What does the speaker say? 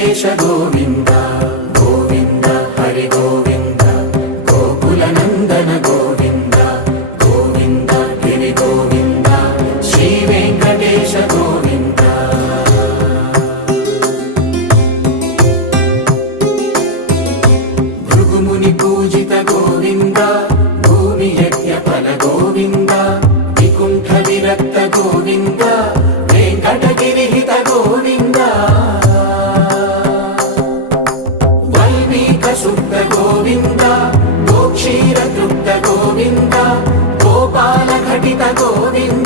వెంకటేశ గోవింద గోవింద హరి గోవింద గోకుల నందన గోవింద గోవింద గిరి గోవింద శ్రీ వెంకటేశ గోవింద భృగుముని పూజిత గోవింద భూమి యజ్ఞ ఫల గోవింద వికుంఠ విరక్త గోవింద వెంకటగిరిహిత గోవింద వల్మీక శుద్ధ గోవింద గోక్షీర తృప్త గోవింద గోపాల ఘటిత గోవింద